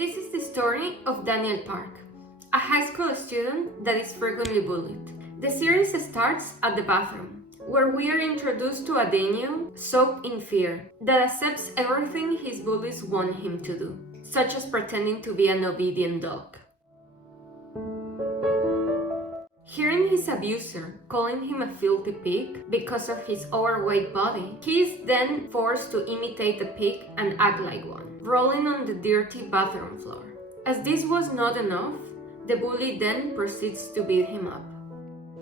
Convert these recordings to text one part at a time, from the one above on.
This is the story of Daniel Park, a high school student that is frequently bullied. The series starts at the bathroom, where we are introduced to a Daniel soaked in fear that accepts everything his bullies want him to do, such as pretending to be an obedient dog. Hearing his abuser calling him a filthy pig because of his overweight body, he is then forced to imitate a pig and act like one, rolling on the dirty bathroom floor. As this was not enough, the bully then proceeds to beat him up.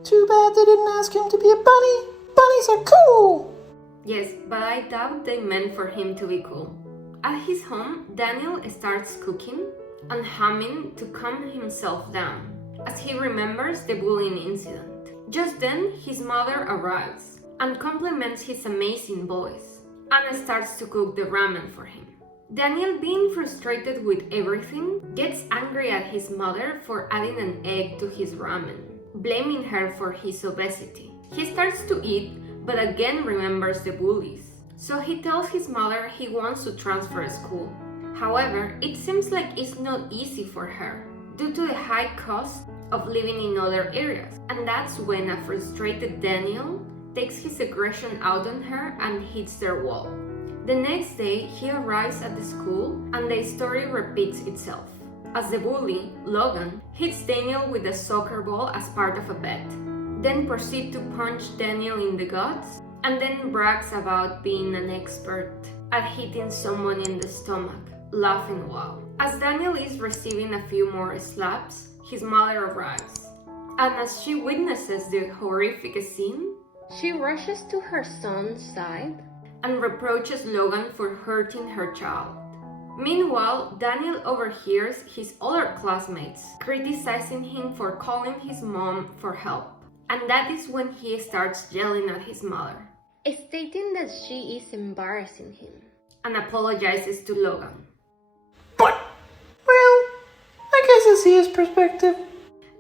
Too bad they didn't ask him to be a bunny. Bunnies are cool! Yes, but I doubt they meant for him to be cool. At his home, Daniel starts cooking and humming to calm himself down, as he remembers the bullying incident. Just then, his mother arrives and compliments his amazing voice and starts to cook the ramen for him. Daniel, being frustrated with everything, gets angry at his mother for adding an egg to his ramen, blaming her for his obesity. He starts to eat, but again remembers the bullies. So he tells his mother he wants to transfer school. However, it seems like it's not easy for her, due to the high cost of living in other areas. And that's when a frustrated Daniel takes his aggression out on her and hits their wall. The next day, he arrives at the school and the story repeats itself, as the bully, Logan, hits Daniel with a soccer ball as part of a bet, then proceeds to punch Daniel in the guts, and then brags about being an expert at hitting someone in the stomach, laughing while. As Daniel is receiving a few more slaps, his mother arrives, and as she witnesses the horrific scene, she rushes to her son's side and reproaches Logan for hurting her child. Meanwhile, Daniel overhears his other classmates criticizing him for calling his mom for help, and that is when he starts yelling at his mother, stating that she is embarrassing him, and apologizes to Logan. But, well, I guess I see his perspective.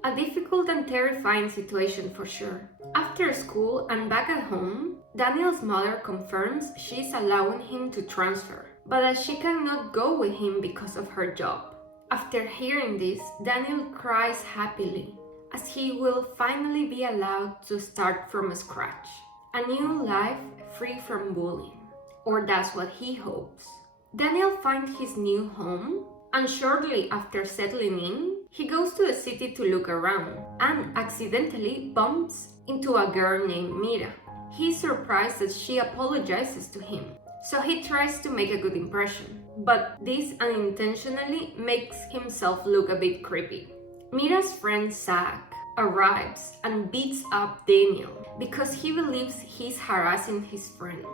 A difficult and terrifying situation for sure. After school and back at home, Daniel's mother confirms she's allowing him to transfer, but that she cannot go with him because of her job. After hearing this, Daniel cries happily, as he will finally be allowed to start from scratch. A new life free from bullying, or that's what he hopes. Daniel finds his new home, and shortly after settling in, he goes to the city to look around and accidentally bumps into a girl named Mira. He's surprised that she apologizes to him, so he tries to make a good impression, but this unintentionally makes himself look a bit creepy. Mira's friend Zach arrives and beats up Daniel because he believes he's harassing his friend.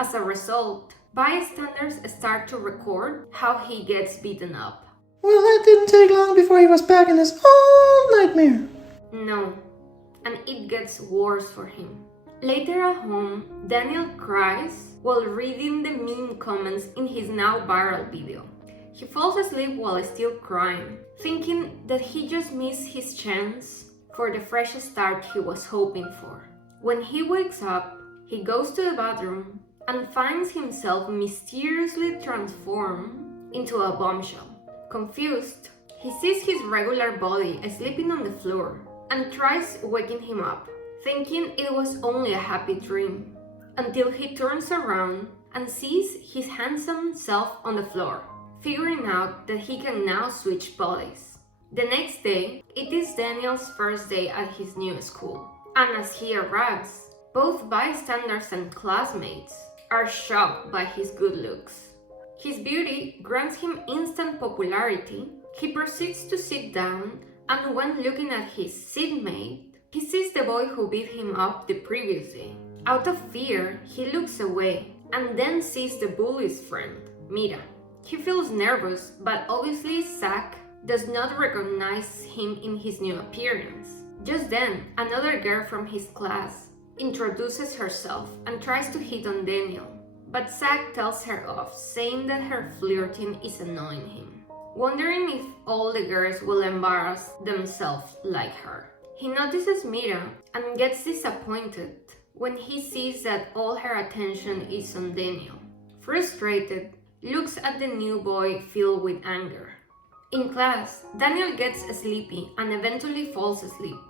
As a result, bystanders start to record how he gets beaten up. Well, that didn't take long before he was back in his old nightmare. No, and it gets worse for him. Later at home, Daniel cries while reading the mean comments in his now viral video. He falls asleep while still crying, thinking that he just missed his chance for the fresh start he was hoping for. When he wakes up, he goes to the bathroom and finds himself mysteriously transformed into a bombshell. Confused, he sees his regular body sleeping on the floor and tries waking him up, thinking it was only a happy dream, until he turns around and sees his handsome self on the floor, figuring out that he can now switch bodies. The next day, it is Daniel's first day at his new school, and as he arrives, both bystanders and classmates are shocked by his good looks. His beauty grants him instant popularity. He proceeds to sit down, and when looking at his seatmate, he sees the boy who beat him up the previous day. Out of fear, he looks away and then sees the bully's friend, Mira. He feels nervous, but obviously Zach does not recognize him in his new appearance. Just then, another girl from his class introduces herself and tries to hit on Daniel, but Zach tells her off, saying that her flirting is annoying him, wondering if all the girls will embarrass themselves like her. He notices Mira and gets disappointed when he sees that all her attention is on Daniel. Frustrated, looks at the new boy filled with anger. In class, Daniel gets sleepy and eventually falls asleep.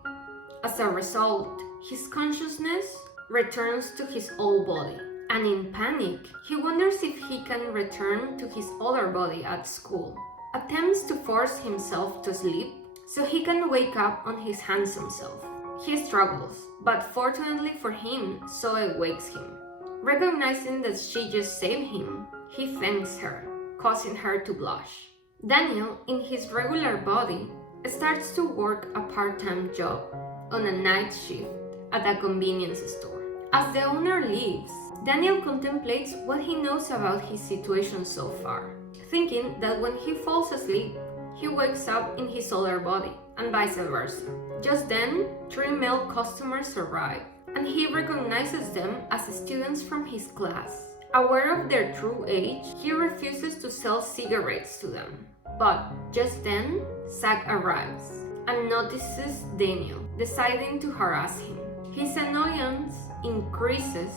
As a result, his consciousness returns to his old body, and in panic, he wonders if he can return to his other body at school. Attempts to force himself to sleep so he can wake up on his handsome self. He struggles, but fortunately for him, Zoe wakes him. Recognizing that she just saved him, he thanks her, causing her to blush. Daniel, in his regular body, starts to work a part-time job on a night shift at a convenience store. As the owner leaves, Daniel contemplates what he knows about his situation so far, thinking that when he falls asleep, he wakes up in his other body, and vice versa. Just then, 3 male customers arrive, and he recognizes them as students from his class. Aware of their true age, he refuses to sell cigarettes to them. But just then, Zack arrives and notices Daniel, deciding to harass him. His annoyance increases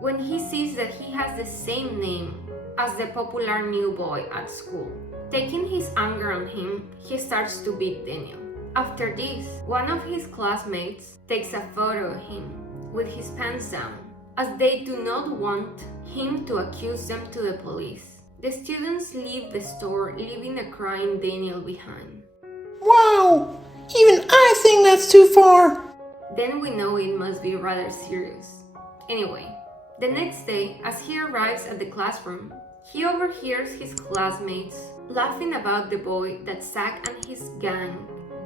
when he sees that he has the same name as the popular new boy at school. Taking his anger on him, he starts to beat Daniel. After this, one of his classmates takes a photo of him with his pants down, as they do not want him to accuse them to the police. The students leave the store, leaving a crying Daniel behind. Wow! Even I think that's too far! Then we know it must be rather serious. Anyway, the next day, as he arrives at the classroom, he overhears his classmates laughing about the boy that Zack and his gang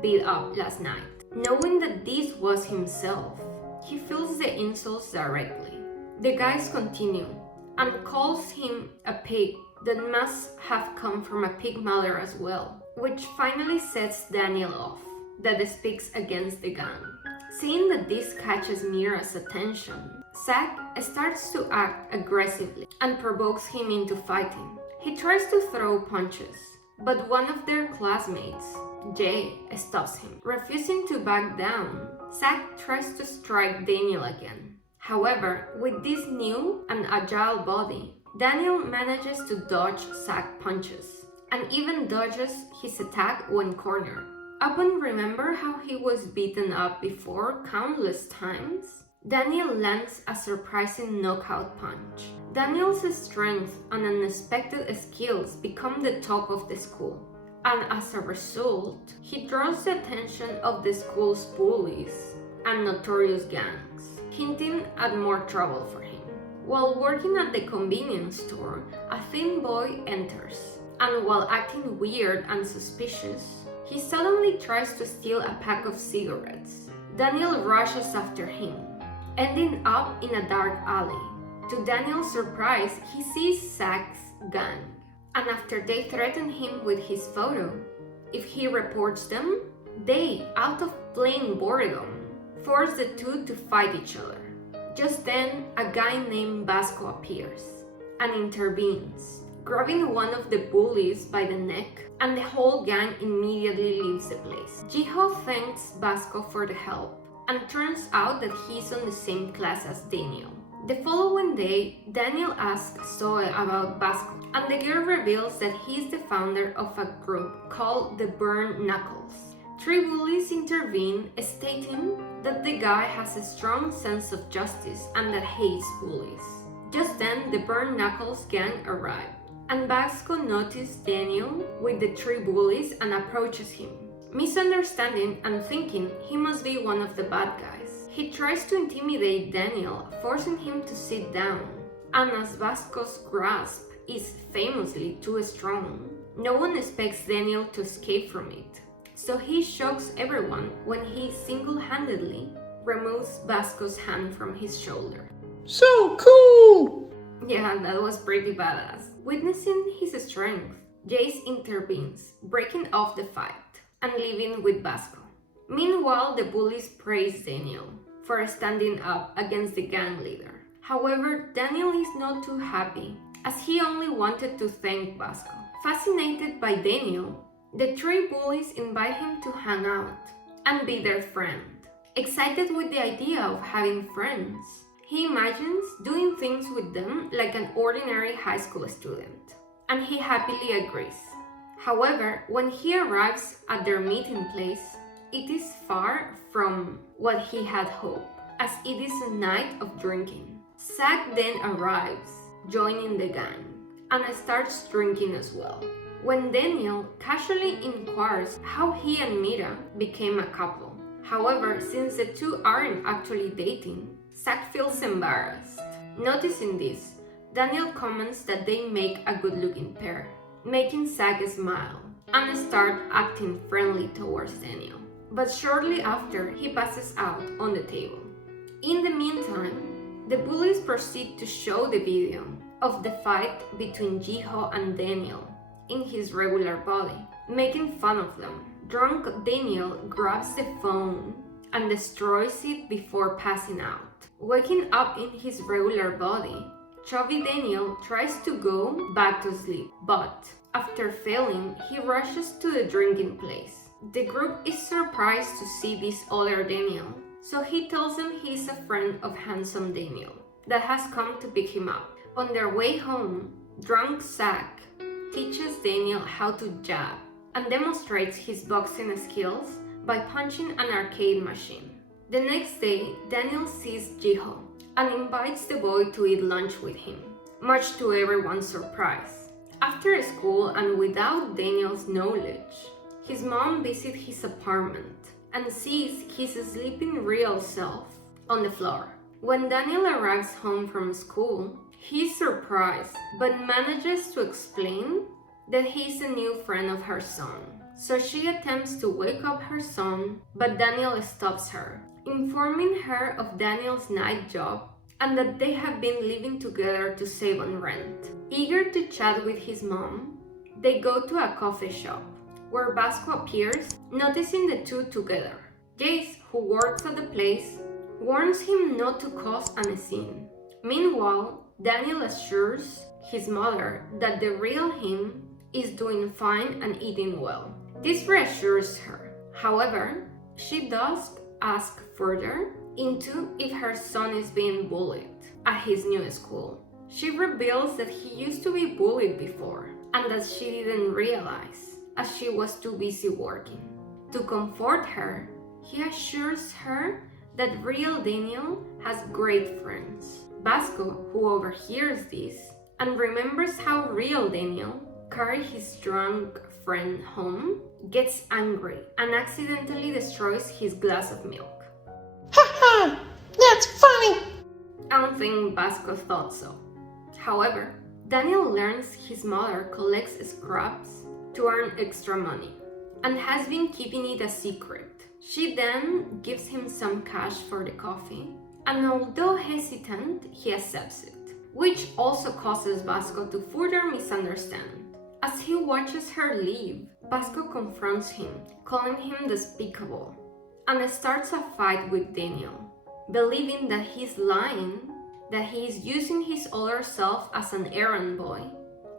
beat up last night. Knowing that this was himself, he feels the insults directly. The guys continue and calls him a pig that must have come from a pig mother as well, which finally sets Daniel off, that speaks against the gang. Seeing that this catches Mira's attention, Zack starts to act aggressively and provokes him into fighting. He tries to throw punches, but one of their classmates, Jay, stops him. Refusing to back down, Zack tries to strike Daniel again. However, with this new and agile body, Daniel manages to dodge Zack's punches, and even dodges his attack when cornered. Upon remember how he was beaten up before countless times, Daniel lands a surprising knockout punch. Daniel's strength and unexpected skills become the talk of the school, and as a result, he draws the attention of the school's bullies and notorious gangs, hinting at more trouble for him. While working at the convenience store, a thin boy enters, and while acting weird and suspicious, he suddenly tries to steal a pack of cigarettes. Daniel rushes after him, ending up in a dark alley. To Daniel's surprise, he sees Zack's gang, and after they threaten him with his photo, if he reports them, they, out of plain boredom, force the two to fight each other. Just then, a guy named Vasco appears and intervenes, grabbing one of the bullies by the neck, and the whole gang immediately leaves the place. Jiho thanks Vasco for the help, and turns out that he's on the same class as Daniel. The following day, Daniel asks Zoe about Vasco, and the girl reveals that he's the founder of a group called the Burn Knuckles. 3 bullies intervene, stating that the guy has a strong sense of justice and that hates bullies. Just then, the Burn Knuckles gang arrive, and Vasco notices Daniel with the 3 bullies and approaches him. Misunderstanding and thinking he must be one of the bad guys, he tries to intimidate Daniel, forcing him to sit down. And as Vasco's grasp is famously too strong, no one expects Daniel to escape from it. So he shocks everyone when he single-handedly removes Vasco's hand from his shoulder. So cool! Yeah, that was pretty badass. Witnessing his strength, Jace intervenes, breaking off the fight and leaving with Vasco. Meanwhile, the bullies praise Daniel for standing up against the gang leader. However, Daniel is not too happy, as he only wanted to thank Vasco. Fascinated by Daniel, the 3 bullies invite him to hang out and be their friend. Excited with the idea of having friends, he imagines doing things with them like an ordinary high school student, and he happily agrees. However, when he arrives at their meeting place, it is far from what he had hoped, as it is a night of drinking. Zack then arrives, joining the gang, and starts drinking as well. When Daniel casually inquires how he and Mira became a couple. However, since the two aren't actually dating, Zack feels embarrassed. Noticing this, Daniel comments that they make a good-looking pair, making Zack smile and start acting friendly towards Daniel. But shortly after, he passes out on the table. In the meantime, the bullies proceed to show the video of the fight between Jiho and Daniel in his regular body, making fun of them. Drunk Daniel grabs the phone and destroys it before passing out. Waking up in his regular body, chubby Daniel tries to go back to sleep, but after failing, he rushes to the drinking place. The group is surprised to see this other Daniel, so he tells them he is a friend of handsome Daniel that has come to pick him up. On their way home, drunk Zack teaches Daniel how to jab and demonstrates his boxing skills by punching an arcade machine. The next day, Daniel sees Jiho and invites the boy to eat lunch with him, much to everyone's surprise. After school and without Daniel's knowledge, his mom visits his apartment and sees his sleeping real self on the floor. When Daniel arrives home from school, he is surprised but manages to explain that he is a new friend of her son. So she attempts to wake up her son, but Daniel stops her, informing her of Daniel's night job and that they have been living together to save on rent. Eager to chat with his mom, they go to a coffee shop, where Vasco appears, noticing the two together. Jace, who works at the place, warns him not to cause an scene. Meanwhile, Daniel assures his mother that the real him is doing fine and eating well. This reassures her. However, she does ask further into if her son is being bullied at his new school. She reveals that he used to be bullied before and that she didn't realize, as she was too busy working. To comfort her, he assures her that real Daniel has great friends. Vasco, who overhears this and remembers how real Daniel carried his drunk friend home, gets angry and accidentally destroys his glass of milk. Ha! That's funny! I don't think Vasco thought so. However, Daniel learns his mother collects scraps to earn extra money and has been keeping it a secret. She then gives him some cash for the coffee, and although hesitant, he accepts it, which also causes Vasco to further misunderstand. As he watches her leave, Vasco confronts him, calling him despicable, and starts a fight with Daniel, believing that he's lying, that he is using his older self as an errand boy,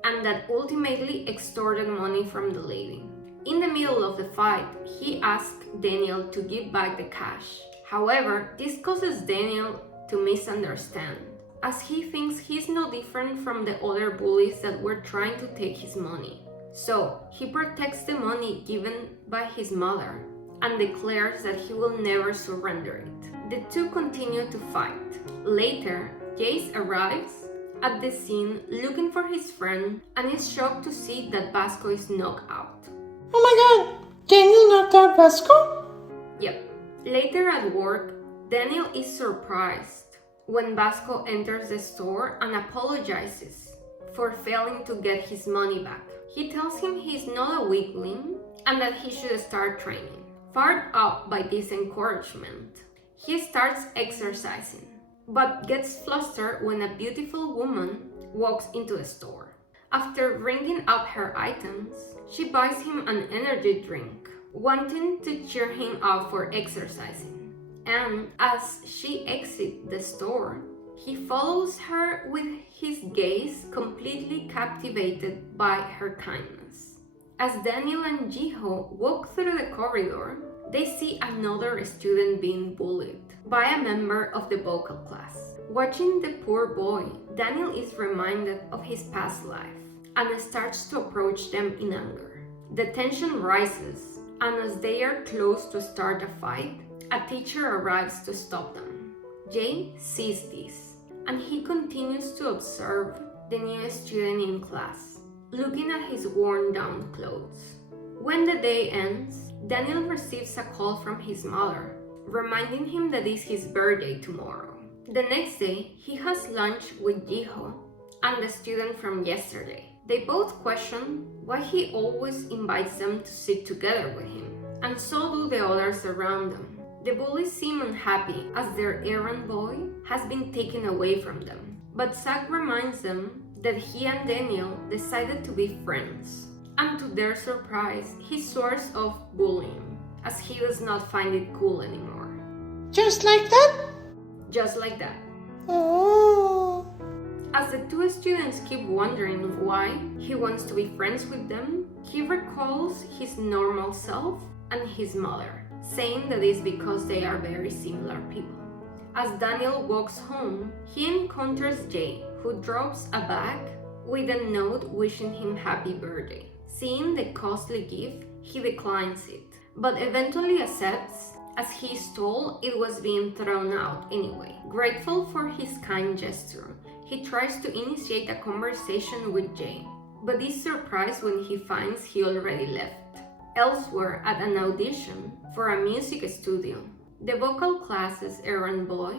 and that ultimately extorted money from the lady. In the middle of the fight, he asks Daniel to give back the cash. However, this causes Daniel to misunderstand, as he thinks he's no different from the other bullies that were trying to take his money. So, he protects the money given by his mother and declares that he will never surrender it. The two continue to fight. Later, Jace arrives at the scene looking for his friend and is shocked to see that Vasco is knocked out. Oh my god! Daniel knocked out Vasco? Yep. Later at work, Daniel is surprised when Vasco enters the store and apologizes for failing to get his money back. He tells him he's not a weakling and that he should start training. Fired up by this encouragement, he starts exercising, but gets flustered when a beautiful woman walks into the store. After ringing up her items, she buys him an energy drink, wanting to cheer him up for exercising. And as she exits the store, he follows her with his gaze, completely captivated by her kindness. As Daniel and Jiho walk through the corridor, they see another student being bullied by a member of the vocal class. Watching the poor boy, Daniel is reminded of his past life and starts to approach them in anger. The tension rises, and as they are close to start a fight, a teacher arrives to stop them. Jay sees this, and he continues to observe the new student in class, looking at his worn-down clothes. When the day ends, Daniel receives a call from his mother, reminding him that it's his birthday tomorrow. The next day, he has lunch with Jiho and the student from yesterday. They both question why he always invites them to sit together with him, and so do the others around them. The bullies seem unhappy as their errand boy has been taken away from them, but Zack reminds them that he and Daniel decided to be friends, and to their surprise, he swears off bullying, as he does not find it cool anymore. Just like that? Just like that. Oh. As the two students keep wondering why he wants to be friends with them, he recalls his normal self and his mother, saying that it's because they are very similar people. As Daniel walks home, he encounters Jay, who drops a bag with a note wishing him happy birthday. Seeing the costly gift, he declines it, but eventually accepts as he is told it was being thrown out anyway. Grateful for his kind gesture, he tries to initiate a conversation with Jay, but is surprised when he finds he already left. Elsewhere at an audition for a music studio, the vocal class's errand boy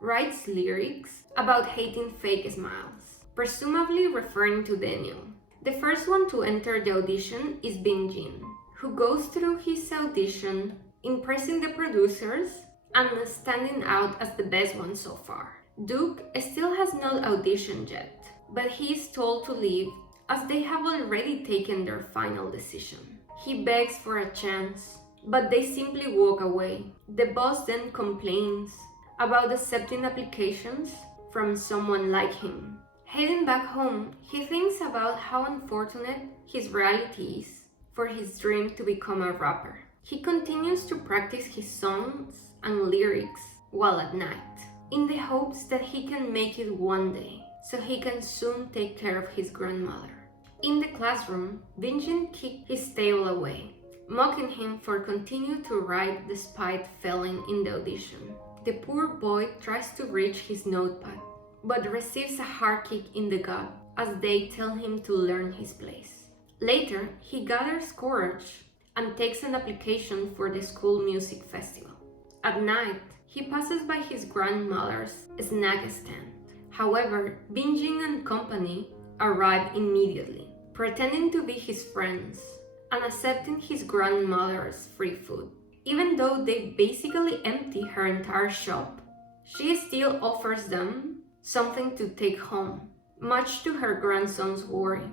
writes lyrics about hating fake smiles, presumably referring to Daniel. The first one to enter the audition is Binjin, who goes through his audition impressing the producers and standing out as the best one so far. Duke still has not auditioned yet, but he is told to leave as they have already taken their final decision. He begs for a chance, but they simply walk away. The boss then complains about accepting applications from someone like him. Heading back home, he thinks about how unfortunate his reality is for his dream to become a rapper. He continues to practice his songs and lyrics while at night, in the hopes that he can make it one day, so he can soon take care of his grandmother. In the classroom, Binjin kicked his tail away, mocking him for continuing to write despite failing in the audition. The poor boy tries to reach his notepad, but receives a hard kick in the gut as they tell him to learn his place. Later, he gathers courage and takes an application for the school music festival. At night, he passes by his grandmother's snack stand. However, Binjin and company arrive immediately, pretending to be his friends and accepting his grandmother's free food. Even though they basically empty her entire shop, she still offers them something to take home, much to her grandson's worry.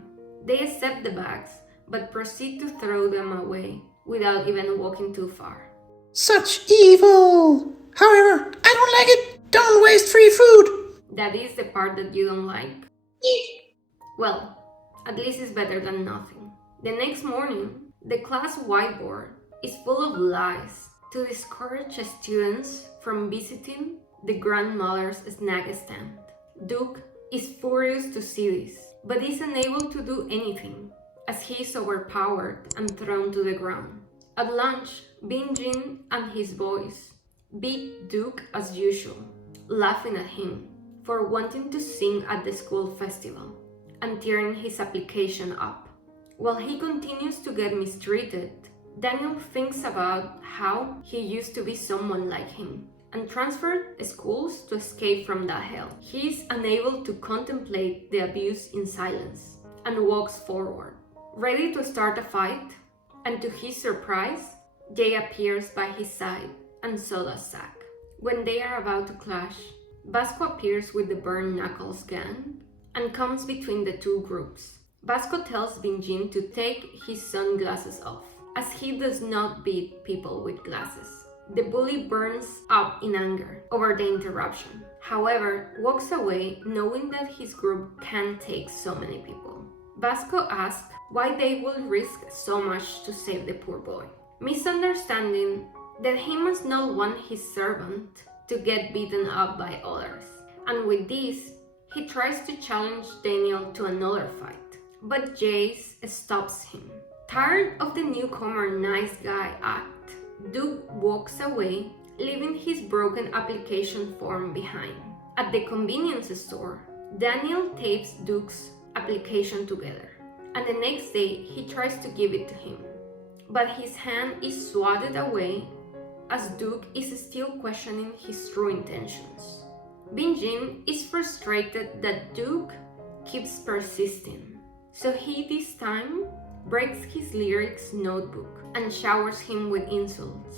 They accept the bags, but proceed to throw them away without even walking too far. Such evil! However, I don't like it! Don't waste free food! That is the part that you don't like. Well, at least it's better than nothing. The next morning, the class whiteboard is full of lies to discourage students from visiting the grandmother's snack stand. Duke is furious to see this, but is unable to do anything, as he is overpowered and thrown to the ground. At lunch, Binjin and his boys beat Duke as usual, laughing at him for wanting to sing at the school festival and tearing his application up. While he continues to get mistreated, Daniel thinks about how he used to be someone like him and transferred schools to escape from that hell. He is unable to contemplate the abuse in silence and walks forward, ready to start a fight, and to his surprise, Jay appears by his side and so does Zack. When they are about to clash, Vasco appears with the Burn Knuckles gang and comes between the two groups. Vasco tells Binjin to take his sunglasses off, as he does not beat people with glasses. The bully burns up in anger over the interruption, however, walks away knowing that his group can't take so many people. Vasco asks why they will risk so much to save the poor boy, misunderstanding that he must not want his servant to get beaten up by others. And with this, he tries to challenge Daniel to another fight, but Jace stops him, Tired of the newcomer nice guy act, Duke walks away, leaving his broken application form behind. At the convenience store, Daniel tapes Duke's application together, and the next day he tries to give it to him, but his hand is swatted away as Duke is still questioning his true intentions. Binjin is frustrated that Duke keeps persisting, so he this time breaks his lyrics notebook and showers him with insults.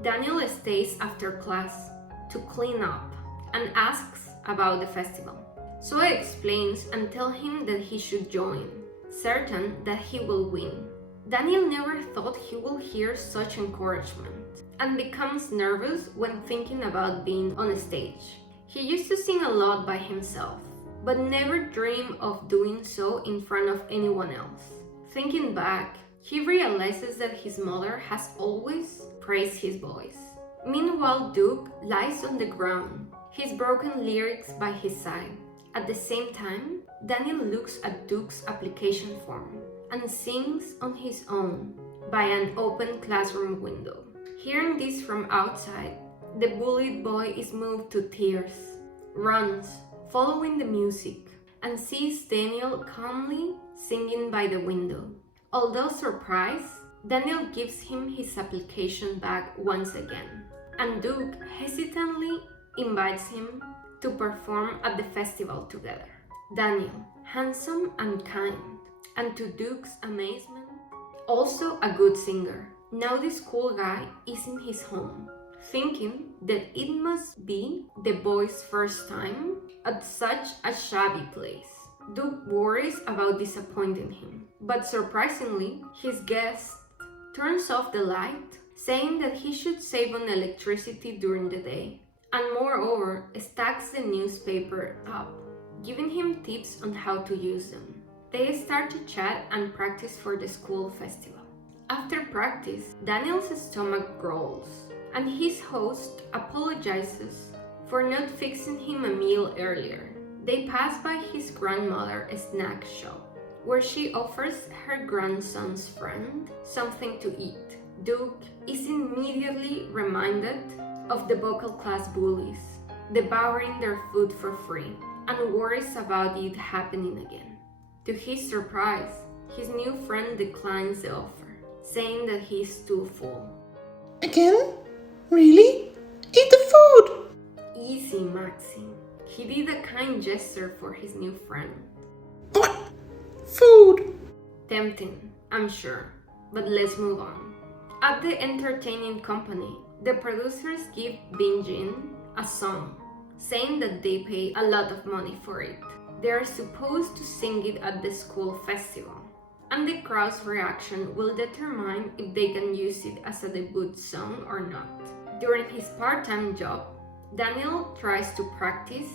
Daniel stays after class to clean up and asks about the festival. Soe explains and tells him that he should join, certain that he will win. Daniel never thought he would hear such encouragement and becomes nervous when thinking about being on stage. He used to sing a lot by himself, but never dreamed of doing so in front of anyone else. Thinking back, he realizes that his mother has always praised his voice. Meanwhile, Duke lies on the ground, his broken lyrics by his side. At the same time, Daniel looks at Duke's application form and sings on his own by an open classroom window. Hearing this from outside, the bullied boy is moved to tears, runs, following the music, and sees Daniel calmly singing by the window. Although surprised, Daniel gives him his application back once again, and Duke hesitantly invites him to perform at the festival together. Daniel, handsome and kind, and to Duke's amazement, also a good singer. Now this cool guy is in his home, thinking that it must be the boy's first time at such a shabby place. Duke worries about disappointing him, but surprisingly, his guest turns off the light, saying that he should save on electricity during the day, and moreover, stacks the newspaper up, giving him tips on how to use them. They start to chat and practice for the school festival. After practice, Daniel's stomach growls, and his host apologizes for not fixing him a meal earlier. They pass by his grandmother's snack shop, where she offers her grandson's friend something to eat. Duke is immediately reminded of the vocal class bullies, devouring their food for free, and worries about it happening again. To his surprise, his new friend declines the offer, saying that he is too full. Again? Really? Eat the food! Easy, Maxine. He did a kind gesture for his new friend. But food! Tempting, I'm sure, but let's move on. At the entertaining company, the producers give Binjin a song, saying that they pay a lot of money for it. They are supposed to sing it at the school festival, and the crowd's reaction will determine if they can use it as a debut song or not. During his part-time job, Daniel tries to practice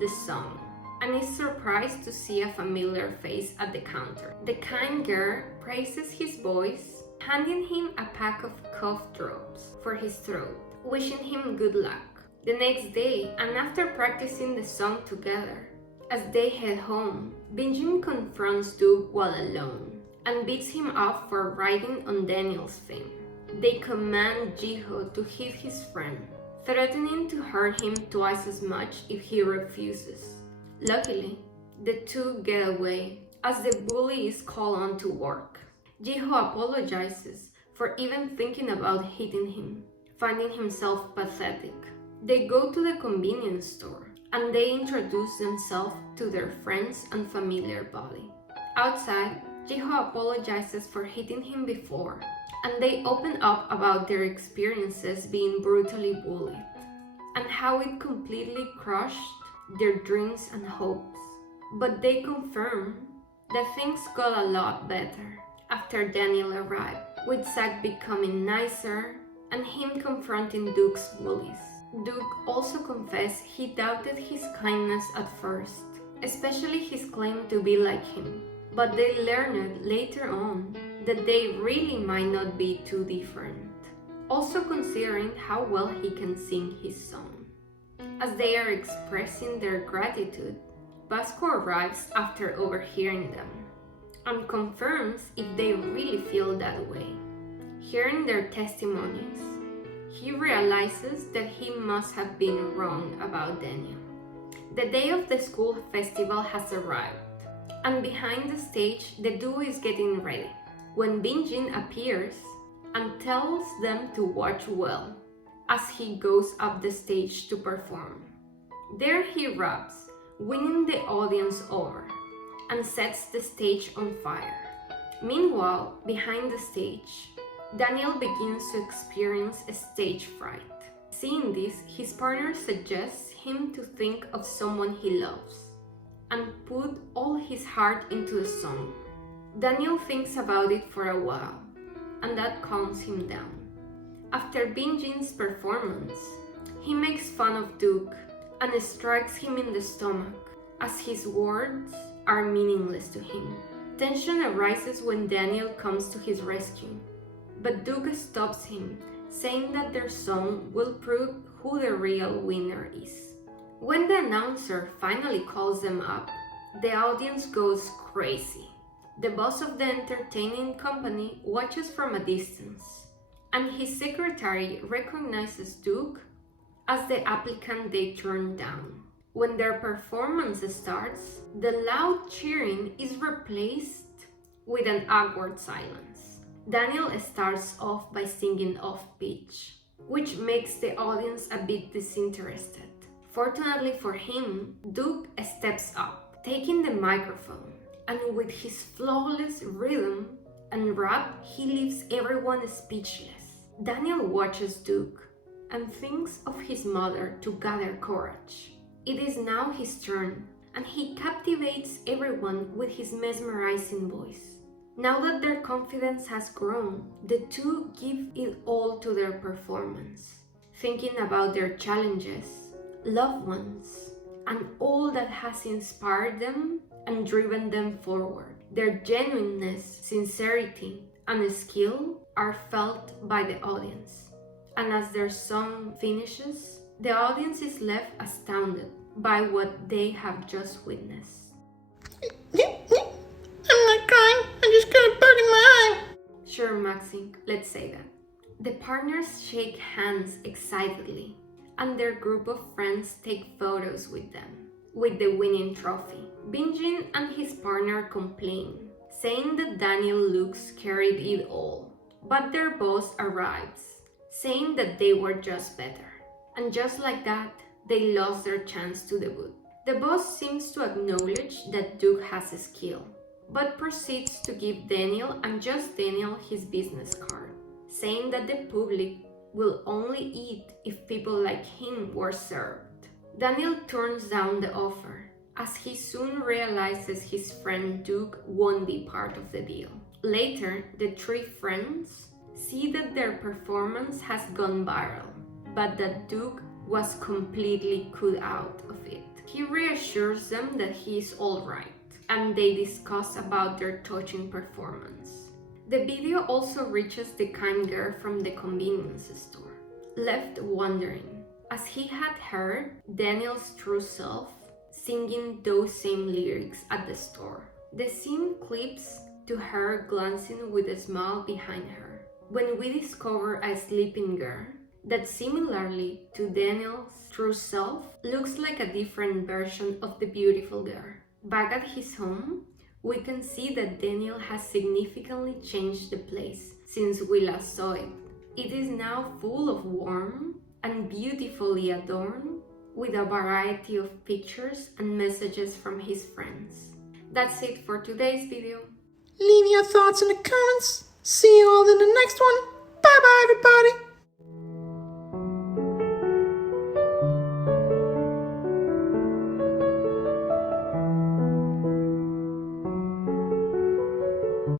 the song and is surprised to see a familiar face at the counter. The kind girl praises his voice, handing him a pack of cough drops for his throat, wishing him good luck. The next day, and after practicing the song together, as they head home, Binjin confronts Duke while alone and beats him up for riding on Daniel's fame. They command Jiho to hit his friend, threatening to hurt him twice as much if he refuses. Luckily, the two get away as the bully is called on to work. Jiho apologizes for even thinking about hitting him, finding himself pathetic. They go to the convenience store and they introduce themselves to their friends and familiar body. Outside, Jiho apologizes for hitting him before, and they open up about their experiences being brutally bullied and how it completely crushed their dreams and hopes. But they confirm that things got a lot better after Daniel arrived, with Zack becoming nicer and him confronting Duke's bullies. Duke also confessed he doubted his kindness at first, especially his claim to be like him, but they learned later on that they really might not be too different, also considering how well he can sing his song. As they are expressing their gratitude, Vasco arrives after overhearing them. and confirms if they really feel that way. Hearing their testimonies, he realizes that he must have been wrong about Daniel. The day of the school festival has arrived, and behind the stage the duo is getting ready, when Binjin appears and tells them to watch well as he goes up the stage to perform. There he raps, winning the audience over, and sets the stage on fire. Meanwhile, behind the stage, Daniel begins to experience a stage fright. Seeing this, his partner suggests him to think of someone he loves and put all his heart into the song. Daniel thinks about it for a while, and that calms him down. After Binjin's performance, he makes fun of Duke and strikes him in the stomach, as his words are meaningless to him. Tension arises when Daniel comes to his rescue, but Duke stops him, saying that their song will prove who the real winner is. When the announcer finally calls them up, the audience goes crazy. The boss of the entertaining company watches from a distance, and his secretary recognizes Duke as the applicant they turned down. When their performance starts, the loud cheering is replaced with an awkward silence. Daniel starts off by singing off-pitch, which makes the audience a bit disinterested. Fortunately for him, Duke steps up, taking the microphone, and with his flawless rhythm and rap, he leaves everyone speechless. Daniel watches Duke and thinks of his mother to gather courage. It is now his turn, and he captivates everyone with his mesmerizing voice. Now that their confidence has grown, the two give it all to their performance, thinking about their challenges, loved ones, and all that has inspired them and driven them forward. Their genuineness, sincerity, and skill are felt by the audience. And as their song finishes, the audience is left astounded by what they have just witnessed. I'm not crying, I just got a bug in my eye. Sure, Maxine, let's say that. The partners shake hands excitedly, and their group of friends take photos with them, with the winning trophy. Binjin and his partner complain, saying that Daniel looks carried it all. But their boss arrives, saying that they were just better. And just like that, they lost their chance to debut. The boss seems to acknowledge that Duke has a skill, but proceeds to give Daniel and just Daniel his business card, saying that the public will only eat if people like him were served. Daniel turns down the offer, as he soon realizes his friend Duke won't be part of the deal. Later, the three friends see that their performance has gone viral, but that Duke was completely cut out of it. He reassures them that he is alright, and they discuss about their touching performance. The video also reaches the kind girl from the convenience store, left wondering, as he had heard Daniel's true self singing those same lyrics at the store. The scene clips to her glancing with a smile behind her, when we discover a sleeping girl that, similarly to Daniel's true self, looks like a different version of the beautiful girl. Back at his home, we can see that Daniel has significantly changed the place since we last saw it. It is now full of warmth and beautifully adorned with a variety of pictures and messages from his friends. That's it for today's video. Leave your thoughts in the comments. See you all in the next one. Bye bye, everybody.